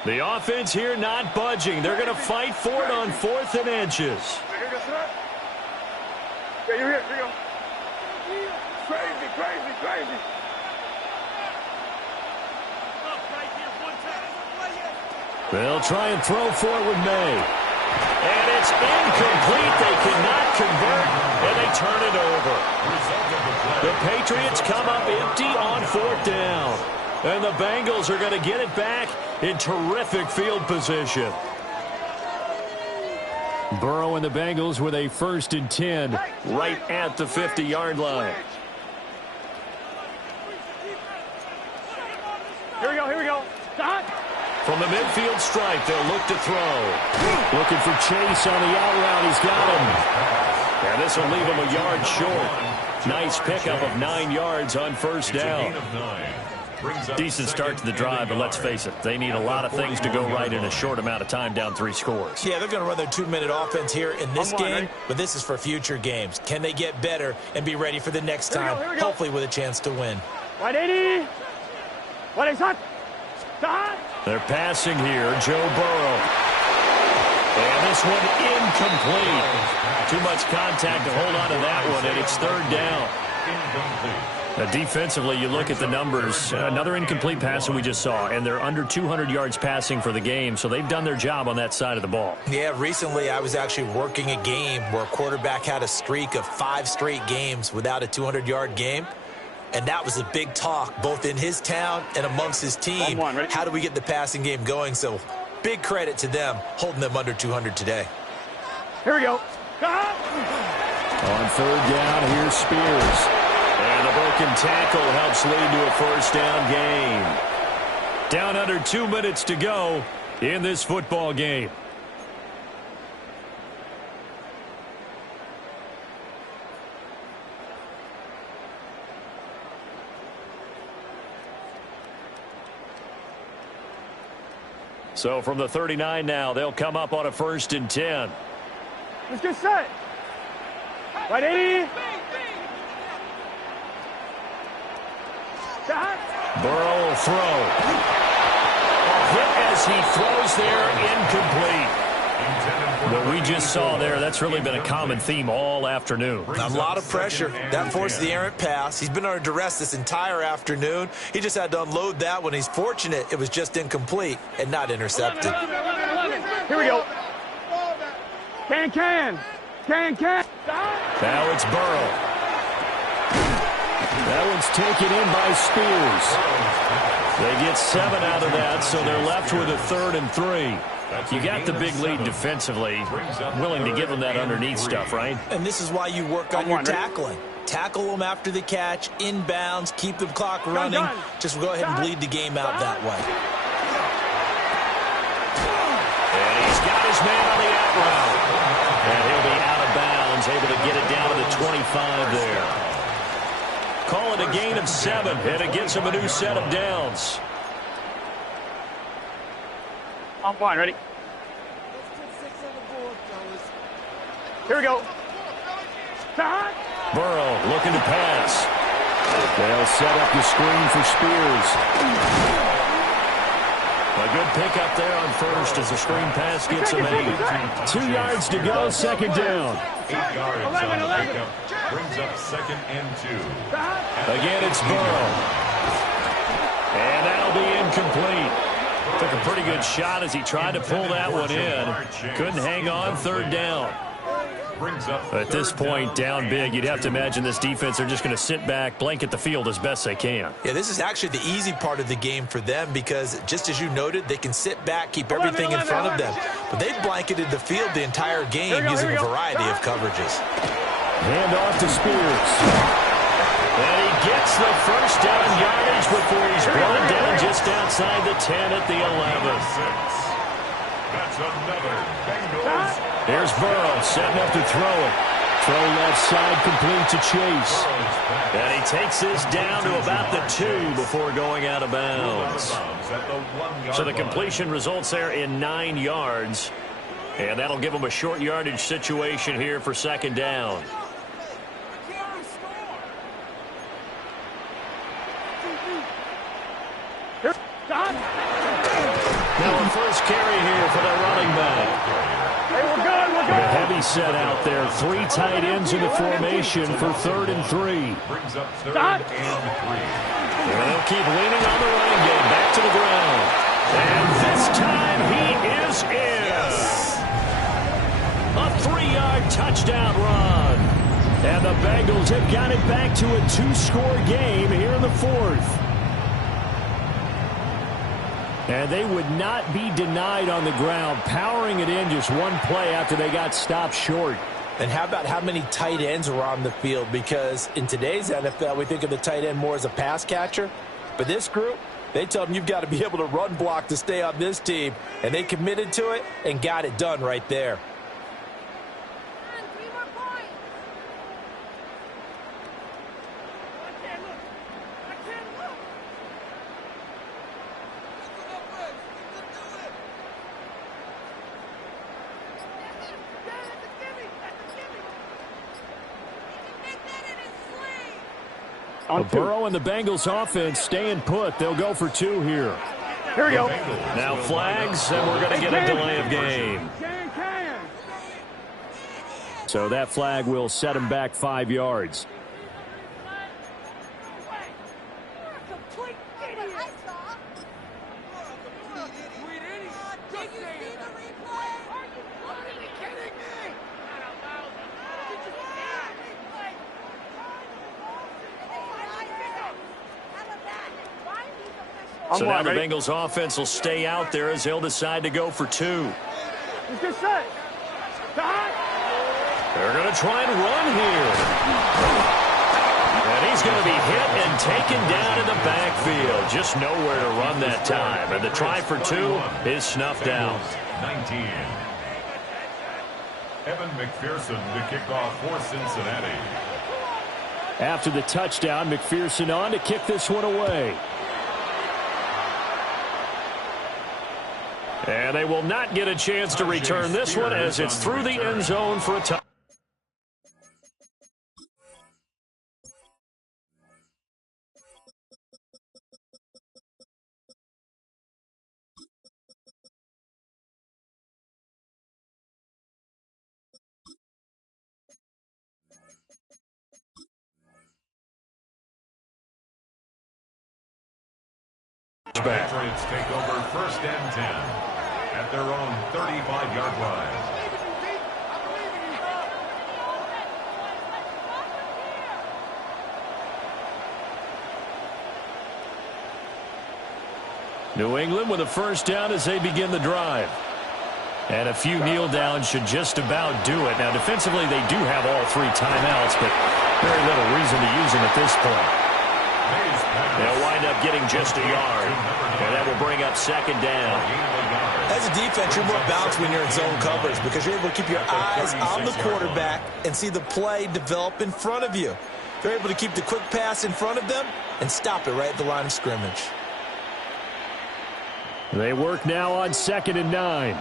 The offense here not budging. They're going to fight for it on 4th and inches. Yeah, you're here. Here you go. Crazy. They'll try and throw for it with May. And it's incomplete. They cannot convert, and they turn it over. The Patriots come up empty on 4th down. And the Bengals are going to get it back in terrific field position. Burrow and the Bengals with a 1st and 10 right at the 50-yard line. Here we go. From the midfield stripe, they'll look to throw. Looking for Chase on the out route. He's got him. And this will leave him a yard short. Nice pickup of 9 yards on 1st down. Decent start to the drive, but let's face it, they need a lot of things to go right in a short amount of time, down 3 scores. Yeah, they're going to run their 2-minute offense here in this game, but this is for future games. Can they get better and be ready for the next time, hopefully with a chance to win? 180. What is that? They're passing here, Joe Burrow. And this one incomplete. Too much contact to hold on to that one, and it's 3rd down. Defensively, you look at the numbers. Another incomplete pass that we just saw, and they're under 200 yards passing for the game, so they've done their job on that side of the ball. Yeah, recently I was actually working a game where a quarterback had a streak of 5 straight games without a 200-yard game, and that was a big talk both in his town and amongst his team. How do we get the passing game going? So big credit to them holding them under 200 today. Here we go. On 3rd down, here's Spears. And the broken tackle helps lead to a 1st down gain. Down under 2 minutes to go in this football game. So from the 39 now, they'll come up on a 1st and 10. Let's get set. 180. Burrow will throw. Hit as he throws there, incomplete. What we just saw there, that's really been a common theme all afternoon. A lot of pressure. That forced the errant pass. He's been under duress this entire afternoon. He just had to unload that one. He's fortunate it was just incomplete and not intercepted. Here we go. Can. Now it's Burrow. That one's taken in by Spears. They get 7 out of that, so they're left with a 3rd and 3. You got the big lead defensively, willing to give them that underneath stuff, right? And this is why you work on your tackling. Tackle them after the catch, inbounds, keep the clock running. Just go ahead and bleed the game out that way. And he's got his man on the out route. And he'll be out of bounds, able to get it down to the 25 there. Call it a gain of 7, and it gets him a new set of downs. I'm fine. Ready? Here we go. Burrow looking to pass. They'll set up the screen for Spears. A good pickup there on 1st as the screen pass gets him 8. 2 yards to go, 2nd down. 8 yards on the pickup. Brings up 2nd and 2. Again, it's Burrow. And that'll be incomplete. Took a pretty good shot as he tried to pull that one in. Couldn't hang on, 3rd down. Brings up At this point, down big, you'd have to imagine this defense are just going to sit back, blanket the field as best they can. Yeah, this is actually the easy part of the game for them because, just as you noted, they can sit back, keep everything in front of them. But they've blanketed the field the entire game using a variety of coverages. Hand off to Spears. And he gets the first down yardage before he's brought down just outside the 10 at the 11. That's another Bengals. There's Burrow setting up to throw it. Throw left side complete to Chase. And he takes this down to about the 2 before going out of bounds. So the completion results there in 9 yards. And that'll give him a short yardage situation here for second down. Now a first carry here for the running back. The heavy set out there. 3 tight ends in the formation for 3rd and 3. Brings up 3rd and 3. And they'll keep leaning on the running game. Back to the ground. And this time he is in. A 3-yard touchdown run. And the Bengals have got it back to a 2-score game here in the 4th. And they would not be denied on the ground, powering it in just one play after they got stopped short. And how about how many tight ends were on the field? Because in today's NFL, we think of the tight end more as a pass catcher. But this group, they tell them you've got to be able to run block to stay on this team. And they committed to it and got it done right there. Burrow and the Bengals offense staying put. They'll go for 2 here. Here we go. Now flags, and we're going to get a delay of game. So that flag will set them back 5 yards. So now the Bengals offense will stay out there as they'll decide to go for 2. They're going to try and run here. And he's going to be hit and taken down in the backfield. Just nowhere to run that time. And the try for 2 is snuffed out. 19. Evan McPherson to kick off for Cincinnati. After the touchdown, McPherson on to kick this one away. And they will not get a chance to return this one as it's through the end zone for a touchdown. Patriots take over 1st and 10 at their own 35-yard line. New England with a first down as they begin the drive. And a few kneel downs should just about do it. Now defensively they do have all 3 timeouts, but very little reason to use them at this point. They'll wind up getting just a yard. And that will bring up second down. As a defense, you're more balanced when you're in zone coverage because you're able to keep your eyes on the quarterback and see the play develop in front of you. They're able to keep the quick pass in front of them and stop it right at the line of scrimmage. They work now on 2nd and 9.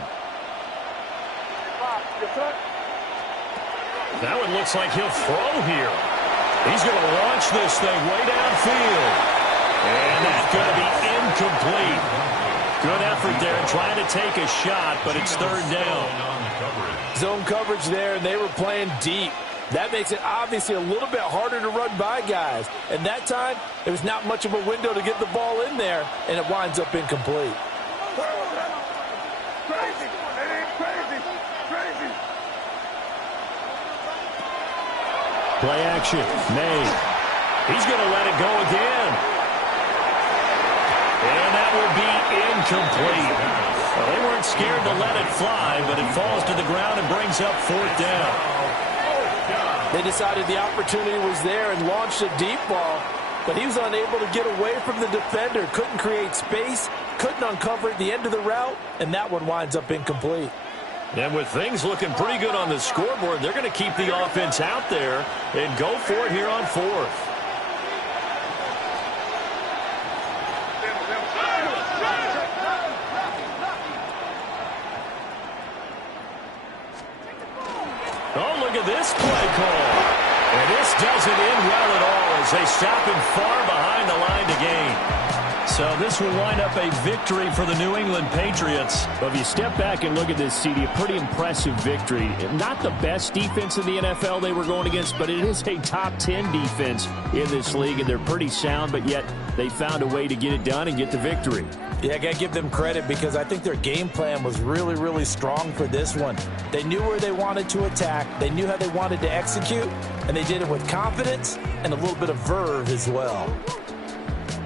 That one looks like he'll throw here. He's going to launch this thing way downfield. And that's going to be incomplete. Good effort there trying to take a shot, but it's 3rd down. Zone coverage there, and they were playing deep. That makes it obviously a little bit harder to run by guys. And that time, there was not much of a window to get the ball in there, and it winds up incomplete. Crazy. It ain't crazy. Crazy. Play action. May. He's going to let it go again. And that will be incomplete. Well, they weren't scared to let it fly, but it falls to the ground and brings up 4th down. They decided the opportunity was there and launched a deep ball, but he was unable to get away from the defender. Couldn't create space, couldn't uncover at the end of the route, and that one winds up incomplete. And with things looking pretty good on the scoreboard, they're going to keep the offense out there and go for it here on 4th. Oh, look at this play call. And this doesn't end well at all as they stop him far behind the line to gain. So this will wind up a victory for the New England Patriots. Well, if you step back and look at this, CD, a pretty impressive victory. Not the best defense in the NFL they were going against, but it is a top 10 defense in this league, and they're pretty sound, but yet they found a way to get it done and get the victory. Yeah, I got to give them credit because I think their game plan was really, really strong for this one. They knew where they wanted to attack. They knew how they wanted to execute, and they did it with confidence and a little bit of verve as well.